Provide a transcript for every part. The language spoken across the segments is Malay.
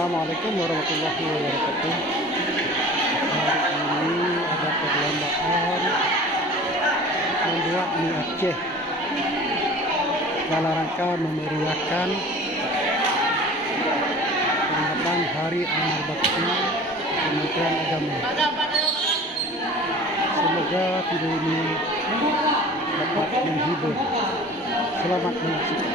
Assalamualaikum warahmatullahi wabarakatuh. Hari ini ada perlombaan membuat mie Aceh dalam rangka memeriahkan peringatan Hari Amal Bakti Kementerian Agama. Semoga video ini dapat menghibur. Selamat menyaksikan.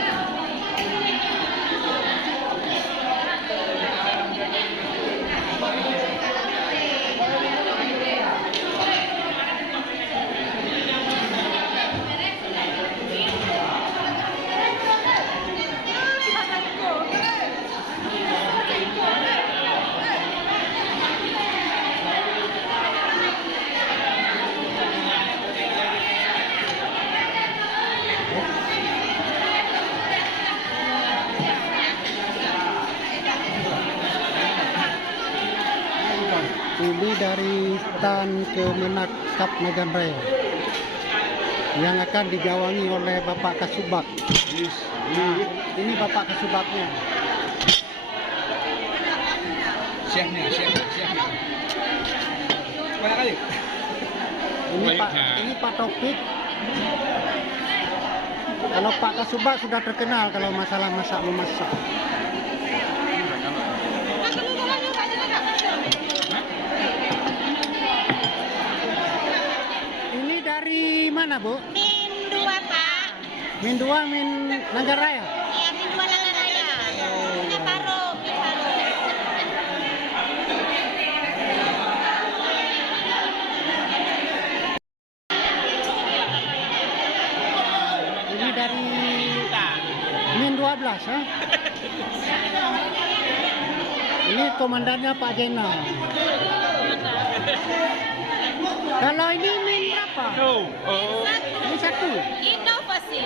Ini dari Tan Kemenak Kap Medan Raya yang akan digawangi oleh Bapak Kasubag. Nah, ini Bapak Kasubagnya. Chefnya. Banyak kali. Ini Pak Taufik. Kalau Pak Kasubag sudah terkenal kalau masalah memasak. Ini dari mana, Bu? Min 2, Pak. Min 2, Min Nagaraya. Iya, Min 2 Nagaraya. Punya Paro, Min Paro. Ini dari Min 12, ya? Ini komandannya Pak Jenal. Kalau ini Min berapa? Min 1. Inovasi.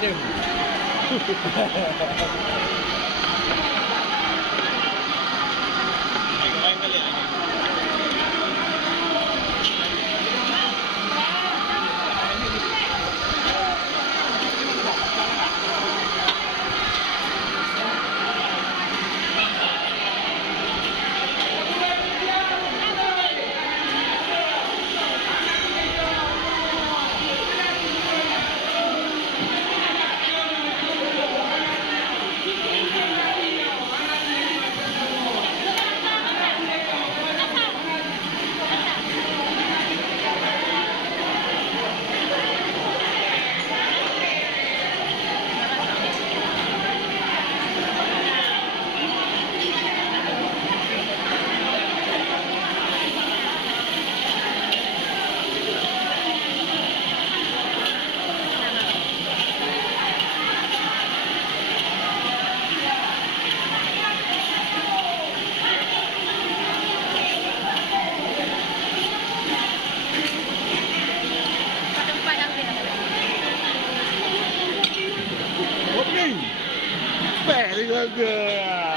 dia. Very good.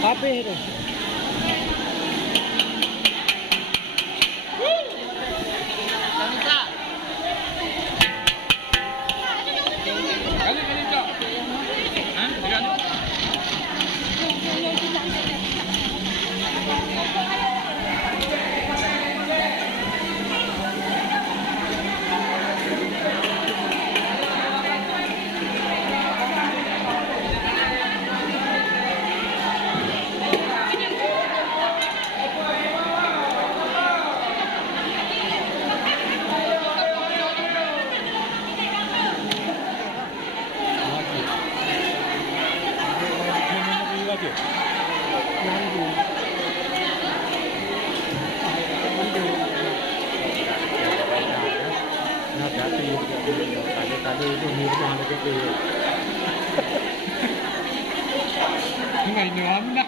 Apa itu? Kali Cok. Hah? Diganti. Tadi itu mirip yang begitu. Enggak ini anda.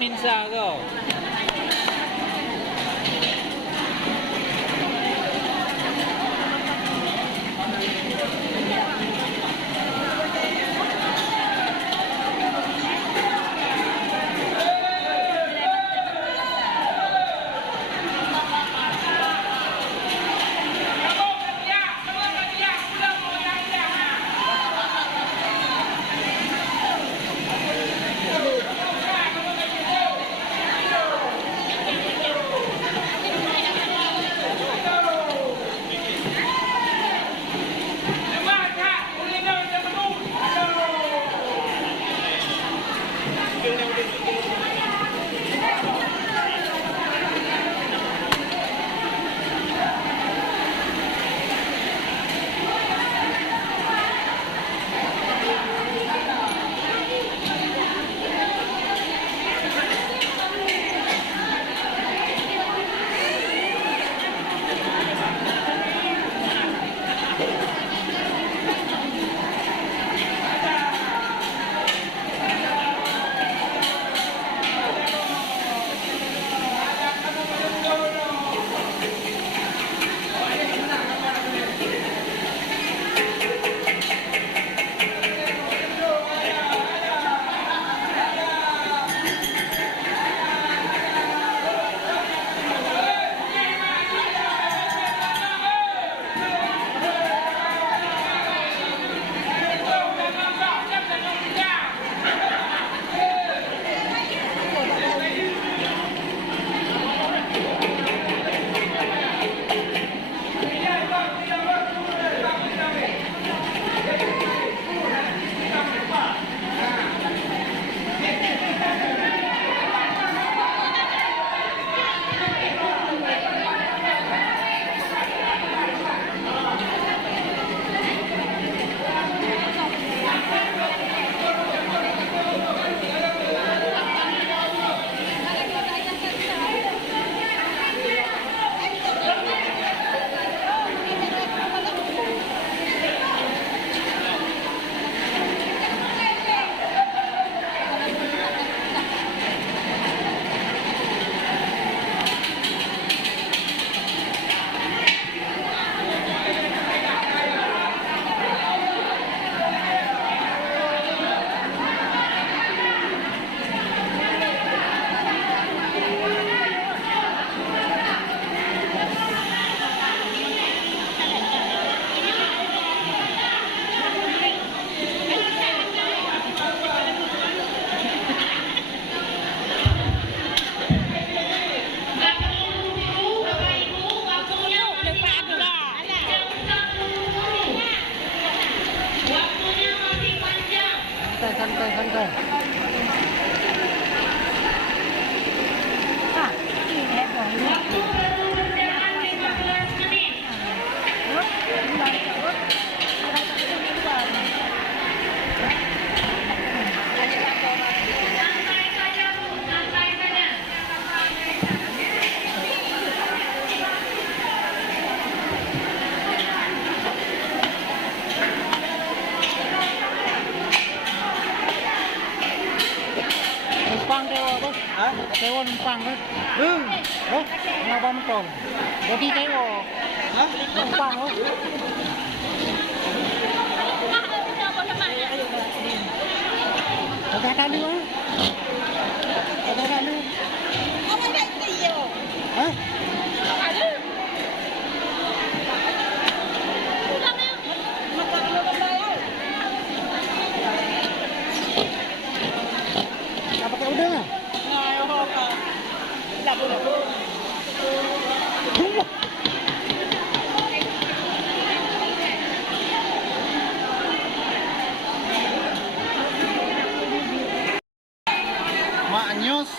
Minsa kau. Santai. Numpang tewa bos, tewa numpang bos. Oh, ngapa numpang? Jadi tewa, numpang bos. Ada tadi bos, ada tadi. Apa tak dia? Hah? Ada. Pulangnya makan dulu bayar. Apa kau udah? Mak news.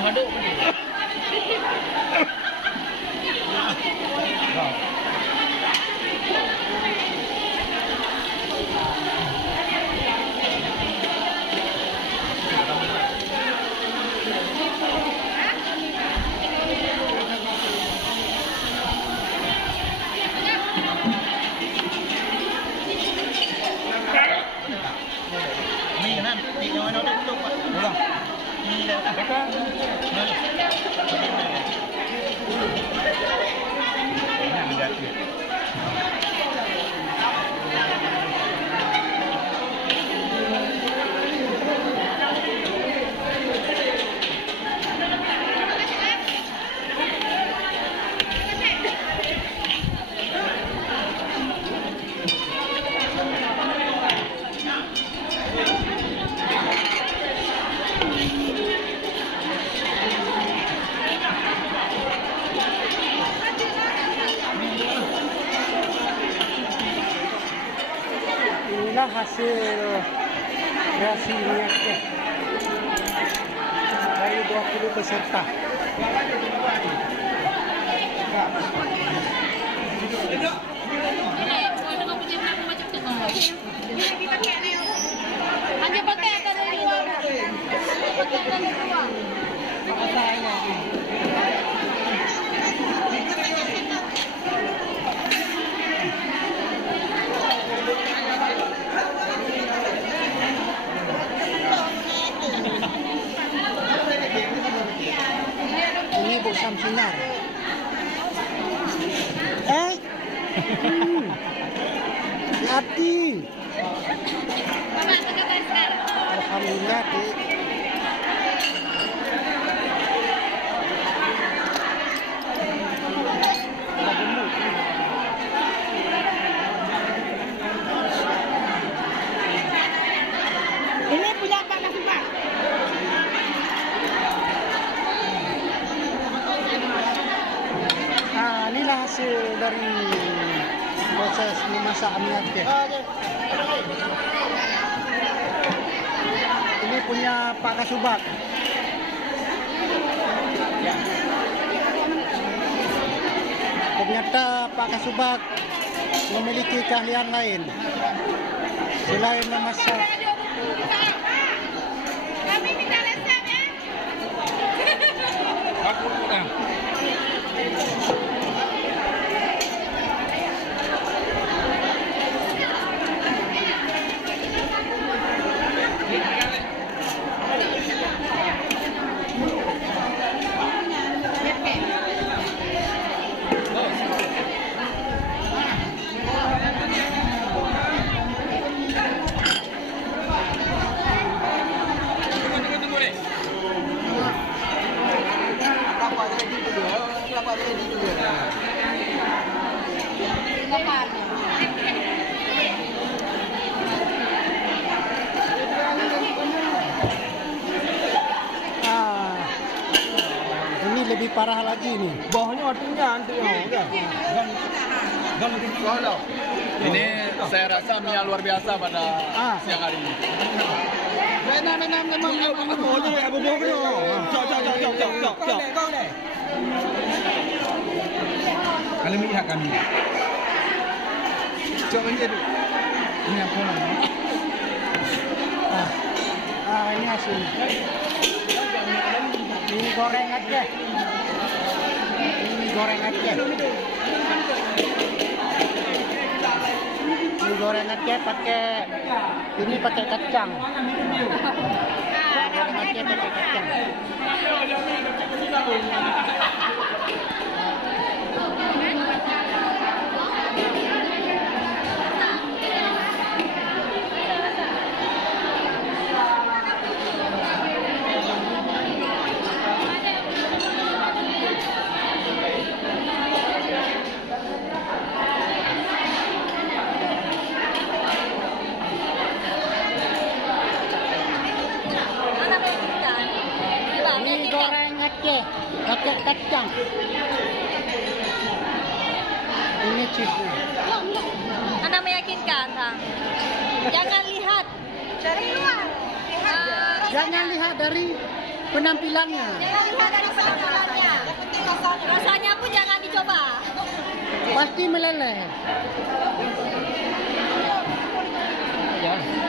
Aduk pun dia. Ni kan, ni yang mana ada dulu Pak. Boleh. Ni dah dekat. Ni dah dia. Inilah hasil kreasi niatnya dari 20 peserta. Hanya pakai akan dari luar. Pakai akan dari luar. Ini Bu Samsinar. Hati. Mana tengah sekarang? Alhamdulillah di Ini punya Pak Kasubag. inilah hasil dari proses memasak niatnya. Ini punya Pak Kasubag. Ternyata Pak Kasubag memiliki keahlian lain selain memasak. Kami minta resep ya. Aku pun. Ini lebih parah lagi nih. Bawahnya artinya anti kan. Ini saya rasa yang luar biasa pada siang hari ini. Kali melihat kami. Coba ini dulu. Ini apa namanya? Ini hasilnya. Ini goreng aja. Ini goreng aja. Ini goreng aja pakai ini pakai kacang. Goreng aja pakai kacang. Ini goreng Aceh pakai kacang. Ini cheese-nya. Anda meyakinkan, Bang? Jangan lihat dari luar. Jangan lihat dari penampilannya. Jangan lihat dari penampilannya. Rasanya pun jangan dicoba. Pasti meleleh.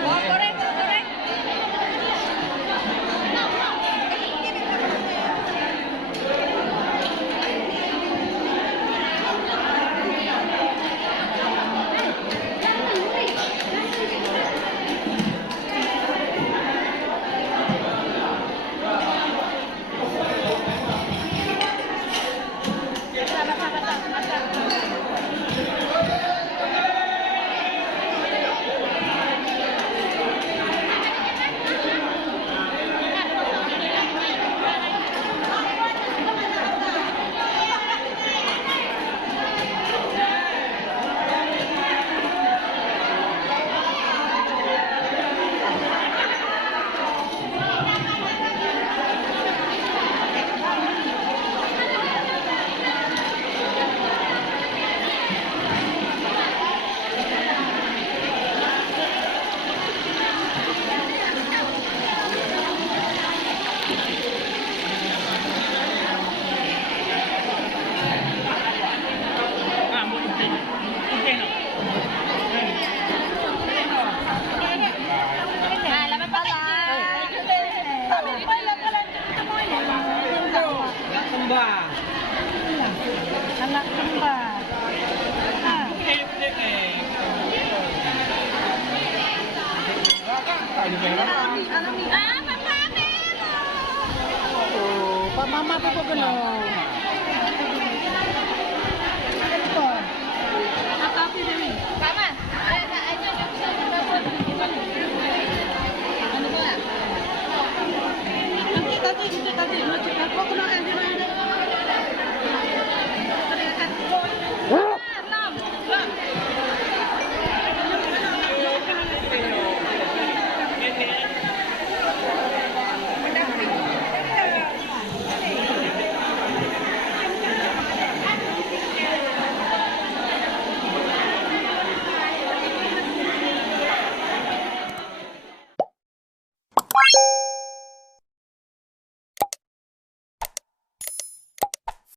Bawang goreng, bawang goreng. Nah, laman pala. Anak kembar. Oh, Pak Mama apa kena?